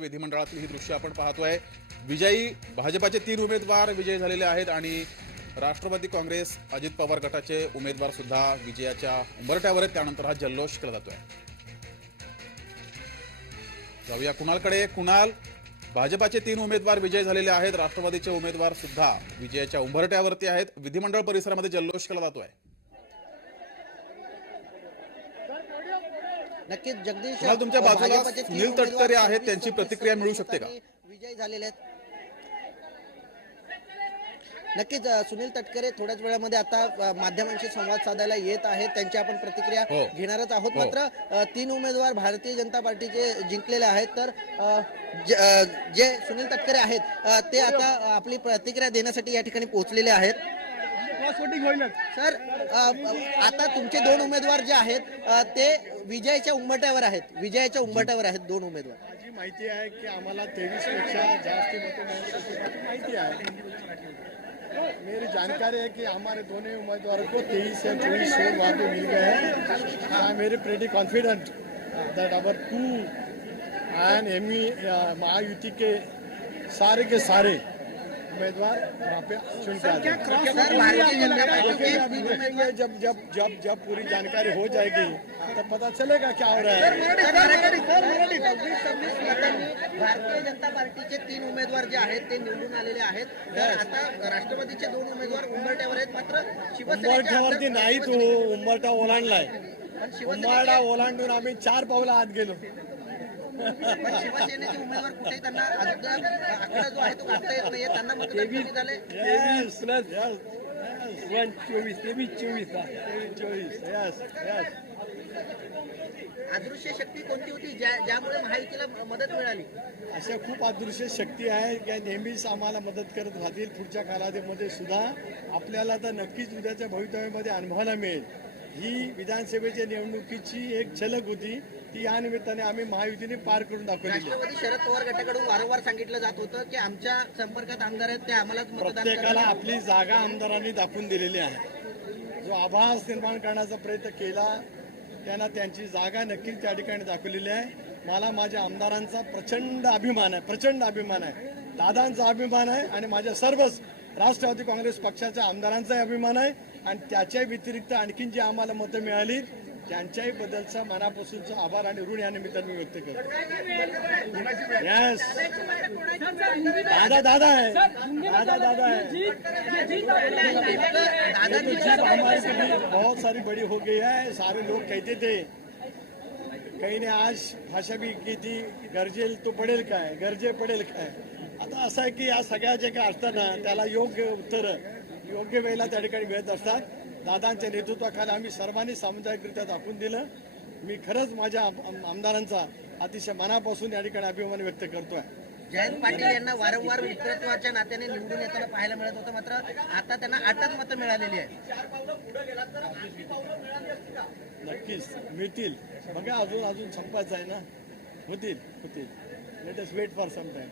विधिमंडळातील ही दृश्य आपण पाहतोय. विजयी भाजपाचे तीन उमेदवार विजयी झालेले आहेत आणि राष्ट्रवादी काँग्रेस अजित पवार गटाचे उमेदवार सुद्धा विजयाच्या उंबरट्यावर आहेत. त्यानंतर हा जल्लोष केला जातोय. जाऊया कुणालकडे? कुणाल भाजपाचे तीन उमेदवार विजय झालेले आहेत. राष्ट्रवादीचे उमेदवार सुद्धा विजयाच्या उंबरट्यावरती आहेत. विधिमंडळ परिसरामध्ये जल्लोष केला जातोय. नक्कीच जगदीश तुमच्या बाजूला सुनील तटकरे आहेत. त्यांची प्रतिक्रिया मिळू शकते का? विजयी झालेले आहेत नक्कीच सुनील तटकरे थोड्याच वेळामध्ये आता माध्यमांशी संवाद साधायला येत आहेत त्यांची आपण प्रतिक्रिया हो. घेणारच आहोत हो. मात्र तीन उमेदवार भारतीय जनता पार्टीचे जिंकलेले आहेत तर ज- सुनील तटकरे आहेत ते आता आपली प्रतिक्रिया देण्यासाठी या ठिकाणी पोहोचलेले आहेत सर आता तुमचे दोन उमेदवार जे आहेत ते विजयाच्या उंबरट्यावर आहेत. विजयाच्या उंबरट्यावर आहेत दोन उमेदवार. माझी माहिती आहे की आम्हाला तेवीसपेक्षा जास्त मतं माहिती आहे. मेरी जानकारी है कि हमारे दोनों उम्मीदवारों को तेईस से चौबीस सौ पे मिल गए हैं. I am very pretty confident that our two and M Mahayuti के सारे के सारे उम्मीदवार वहाँ पे चुन के देखेंगे जब जब जब जब पूरी जानकारी हो जाएगी तब पता चलेगा क्या हो रहा है भारतीय जनता पार्टीचे तीन उमेदवार जे आहेत ते निवडून आलेले आहेत तर आता राष्ट्रवादीचे दोन उमेदवार उंबरट्यावर आहेत मात्र उंबरठ्यावरती नाही तो उंबरठा ओलांडलाय उंबरठा ओलांडून आम्ही चार पावलं आत गेलो पण शिवसेनेचे उमेदवार कुठेही त्यांना आकडा जो आहे तो गाठता येत नाहीये. त्यांना मतदान कमी झाले. तेवीस चोवीस तेवीस चोवीस अदृश्य शक्ती कोणती होती? ज्या ज्यामुळे महायुतीला मदत मिळाली. अशा खूप अदृश्य शक्ती आहे की नेहमीच आम्हाला मदत करत राहतील. पुढच्या कालावधीमध्ये सुद्धा आपल्याला तर नक्कीच उद्याच्या भवितव्यामध्ये अनुभवायला मिळेल. ही विधानसभेच्या निवडणुकीची एक झलक होती. ती या निमित्ताने आम्ही महायुतीने पार करून दाखवलेली आहे. राष्ट्रवादी शरद पवार गटाकडून वारंवार सांगितलं जात होतं की आमच्या संपर्कात आमदार आहेत ते आम्हालाच मतदान प्रत्येकाला. आपली जागा आमदारांनी दाखवून दिलेली आहे. जो आभास निर्माण करण्याचा प्रयत्न केला त्यांना त्यांची जागा नक्कीच त्या ठिकाणी दाखवलेली आहे. मला माझ्या आमदारांचा प्रचंड अभिमान आहे प्रचंड अभिमान आहे. दादांचा अभिमान आहे आणि माझ्या सर्वच राष्ट्रवादी काँग्रेस पक्षाच्या आमदारांचाही अभिमान आहे. आणि त्याच्या व्यतिरिक्त आणखीन जी आम्हाला मतं मिळाली त्यांच्याही बद्दलचा मनापासूनचा आभार आणि ऋण या निमित्ताने मी व्यक्त करतो. यस दादा दादा आहे. दादा दादा आहे. दादांनी जीत बहुत सारी बड़ी हो गई है सारे लोग कहते थे काही ने आज भाषा भी की थी गरजेल तो पडेल काय गरजे पडेल काय. आता असं आहे की या सगळ्या जे काय असताना त्याला योग्य उत्तर योग्य वेळेला त्या ठिकाणी मिळत असतात. दादांच्या नेतृत्वाखाली आम्ही सर्वांनी सामुदायिकरित्या दाखवून दिलं. मी खरंच माझ्या आम- आमदारांचा अतिशय मनापासून या ठिकाणी अभिमान व्यक्त करतोय. जयंत पाटील यांना वारंवार मित्रत्वाच्या नात्याने निवडून येताना पाहायला मिळत होतं मात्र आता त्यांना आठच मतं मिळालेली आहेत. नक्कीच. मिळतील. बघा अजून अजून संपायचं आहे ना? होतील होतील. Let us wait for some time